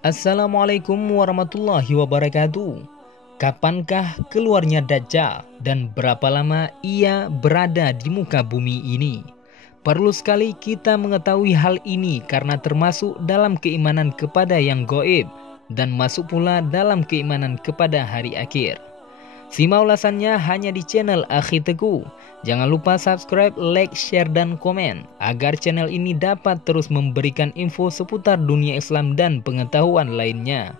Assalamualaikum warahmatullahi wabarakatuh. Kapankah keluarnya Dajjal dan berapa lama ia berada di muka bumi ini? Perlu sekali kita mengetahui hal ini karena termasuk dalam keimanan kepada yang gaib dan masuk pula dalam keimanan kepada hari akhir. Simak ulasannya hanya di channel Akhi Teguh. Jangan lupa subscribe, like, share, dan komen agar channel ini dapat terus memberikan info seputar dunia Islam dan pengetahuan lainnya.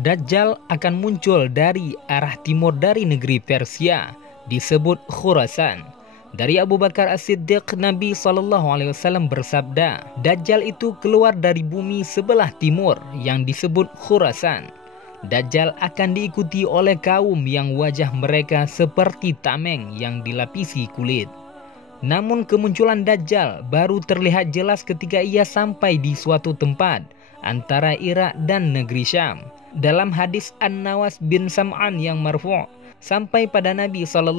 Dajjal akan muncul dari arah timur dari negeri Persia, disebut Khurasan. Dari Abu Bakar As-Siddiq, Nabi SAW bersabda, Dajjal itu keluar dari bumi sebelah timur yang disebut Khurasan. Dajjal akan diikuti oleh kaum yang wajah mereka seperti tameng yang dilapisi kulit. Namun kemunculan Dajjal baru terlihat jelas ketika ia sampai di suatu tempat antara Irak dan negeri Syam. Dalam hadis An-Nawas bin Sam'an yang marfu' sampai pada Nabi SAW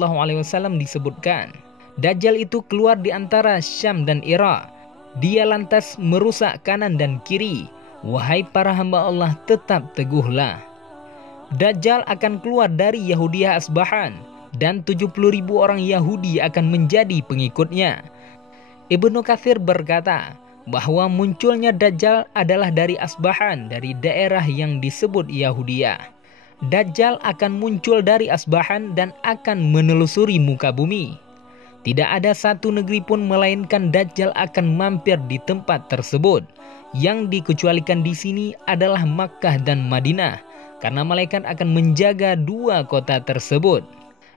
disebutkan, Dajjal itu keluar di antara Syam dan Irak. Dia lantas merusak kanan dan kiri. Wahai para hamba Allah, tetap teguhlah. Dajjal akan keluar dari Yahudiyah Asbahan dan 70.000 orang Yahudi akan menjadi pengikutnya. Ibnu Katsir berkata bahwa munculnya Dajjal adalah dari Asbahan, dari daerah yang disebut Yahudiyah. Dajjal akan muncul dari Asbahan dan akan menelusuri muka bumi. Tidak ada satu negeri pun melainkan Dajjal akan mampir di tempat tersebut. Yang dikecualikan di sini adalah Makkah dan Madinah, karena malaikat akan menjaga dua kota tersebut.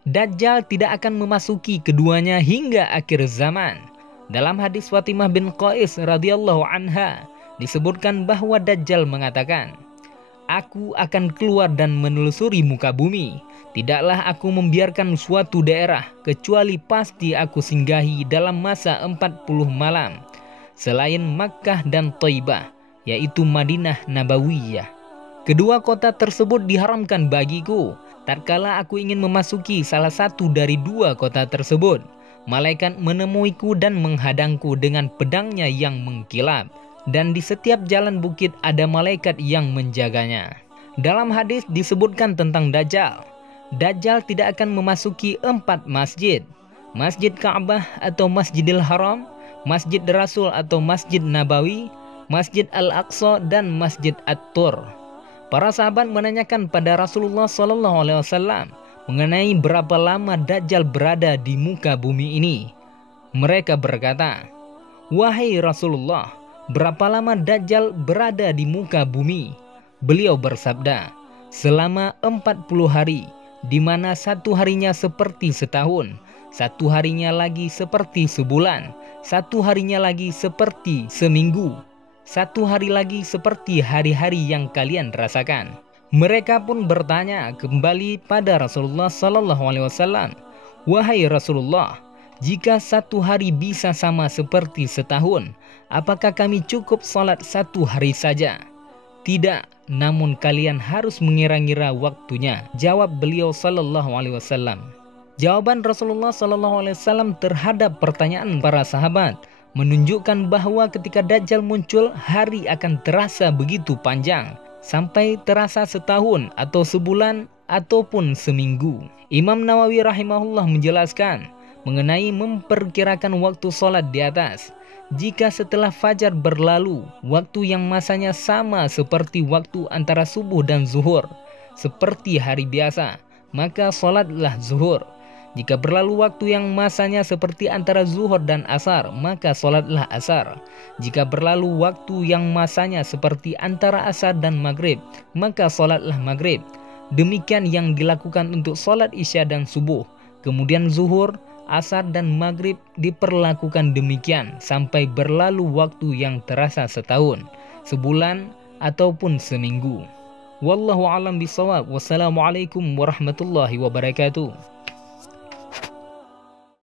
Dajjal tidak akan memasuki keduanya hingga akhir zaman. Dalam hadis Fatimah bin Qais radhiyallahu anha disebutkan bahwa Dajjal mengatakan, Aku akan keluar dan menelusuri muka bumi. Tidaklah aku membiarkan suatu daerah kecuali pasti aku singgahi dalam masa 40 malam. Selain Makkah dan Thaibah, yaitu Madinah Nabawiyah. Kedua kota tersebut diharamkan bagiku. Tatkala aku ingin memasuki salah satu dari dua kota tersebut, malaikat menemuiku dan menghadangku dengan pedangnya yang mengkilap. Dan di setiap jalan bukit ada malaikat yang menjaganya. Dalam hadis disebutkan tentang Dajjal. Dajjal tidak akan memasuki 4 masjid. Masjid Ka'bah atau Masjidil Haram, Masjid Rasul atau Masjid Nabawi, Masjid Al-Aqsa, dan Masjid At-Tur. Para sahabat menanyakan pada Rasulullah SAW mengenai berapa lama Dajjal berada di muka bumi ini. Mereka berkata, Wahai Rasulullah, berapa lama Dajjal berada di muka bumi? Beliau bersabda, selama 40 hari, di mana satu harinya seperti setahun, satu harinya lagi seperti sebulan, satu harinya lagi seperti seminggu, satu hari lagi seperti hari-hari yang kalian rasakan. Mereka pun bertanya kembali pada Rasulullah SAW, Wahai Rasulullah, jika satu hari bisa sama seperti setahun, apakah kami cukup salat satu hari saja? Tidak, namun kalian harus mengira-ngira waktunya, jawab beliau SAW. Jawaban Rasulullah SAW terhadap pertanyaan para sahabat menunjukkan bahwa ketika Dajjal muncul, hari akan terasa begitu panjang, sampai terasa setahun atau sebulan ataupun seminggu. Imam Nawawi rahimahullah menjelaskan mengenai memperkirakan waktu sholat di atas. Jika setelah fajar berlalu, waktu yang masanya sama seperti waktu antara subuh dan zuhur, seperti hari biasa, maka sholatlah zuhur. Jika berlalu waktu yang masanya seperti antara zuhur dan asar, maka sholatlah asar. Jika berlalu waktu yang masanya seperti antara asar dan maghrib, maka sholatlah maghrib. Demikian yang dilakukan untuk sholat isya dan subuh. Kemudian zuhur, asar, dan maghrib diperlakukan demikian sampai berlalu waktu yang terasa setahun, sebulan, ataupun seminggu. Wallahu a'lam bishawab. Wassalamualaikum warahmatullahi wabarakatuh.